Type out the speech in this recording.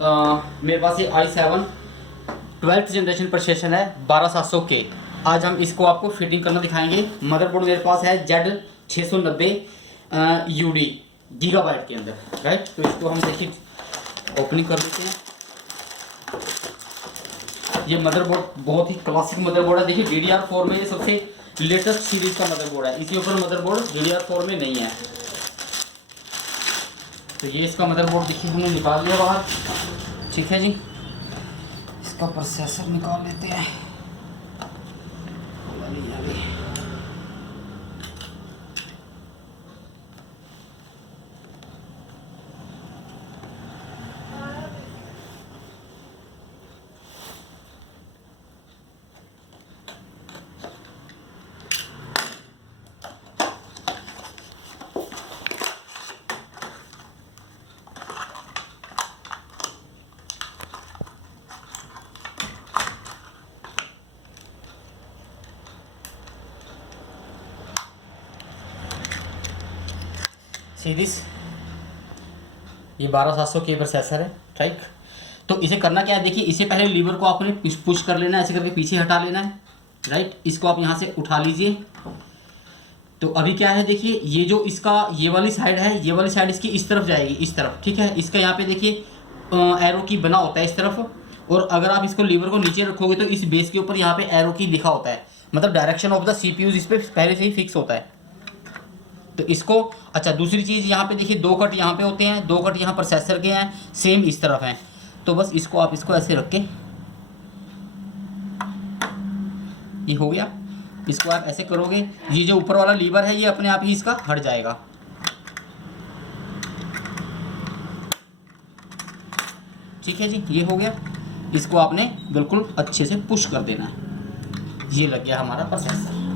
मेरे पास ये i7 12th generation processor है 12700K। आज हम इसको आपको फिटिंग करना दिखाएंगे। मदरबोर्ड मेरे पास है Z690 UD गीगाबाइट के अंदर, राइट। तो इसको हम देखिए ओपनिंग कर देते हैं। ये मदरबोर्ड बहुत ही क्लासिक मदरबोर्ड है। देखिए DDR4 में ये सबसे लेटेस्ट सीरीज का मदरबोर्ड है। इसके ऊपर मदरबोर्ड DDR4 में नहीं है। तो ये इसका मदरबोर्ड देखिए हमने निकाल लिया बाहर, ठीक है जी। इसका प्रोसेसर निकाल लेते हैं। सीरीज ये 12700K प्रोसेसर है, राइट। तो इसे करना क्या है, देखिए इसे पहले लीवर को आपने पुश कर लेना है, ऐसे करके पीछे हटा लेना है, राइट। इसको आप यहाँ से उठा लीजिए। तो अभी क्या है, देखिए ये जो इसका ये वाली साइड है, ये वाली साइड इसकी इस तरफ जाएगी, इस तरफ, ठीक है। इसका यहाँ पे देखिए एरो की बना होता है इस तरफ, और अगर आप इसको लीवर को नीचे रखोगे तो इस बेस के ऊपर यहाँ पे एरो की लिखा होता है, मतलब डायरेक्शन ऑफ द CPU इस पर पहले से ही फिक्स होता है। तो इसको, अच्छा दूसरी चीज़ यहाँ पे देखिए 2 कट यहाँ पे होते हैं, 2 कट यहाँ प्रोसेसर के हैं, सेम इस तरफ हैं। तो बस इसको आप इसको ऐसे रख के, ये हो गया। इसको आप ऐसे करोगे, ये जो ऊपर वाला लीवर है ये अपने आप ही इसका हट जाएगा। ठीक है जी, ये हो गया। इसको आपने बिल्कुल अच्छे से पुश कर देना है। ये लग गया हमारा प्रोसेसर।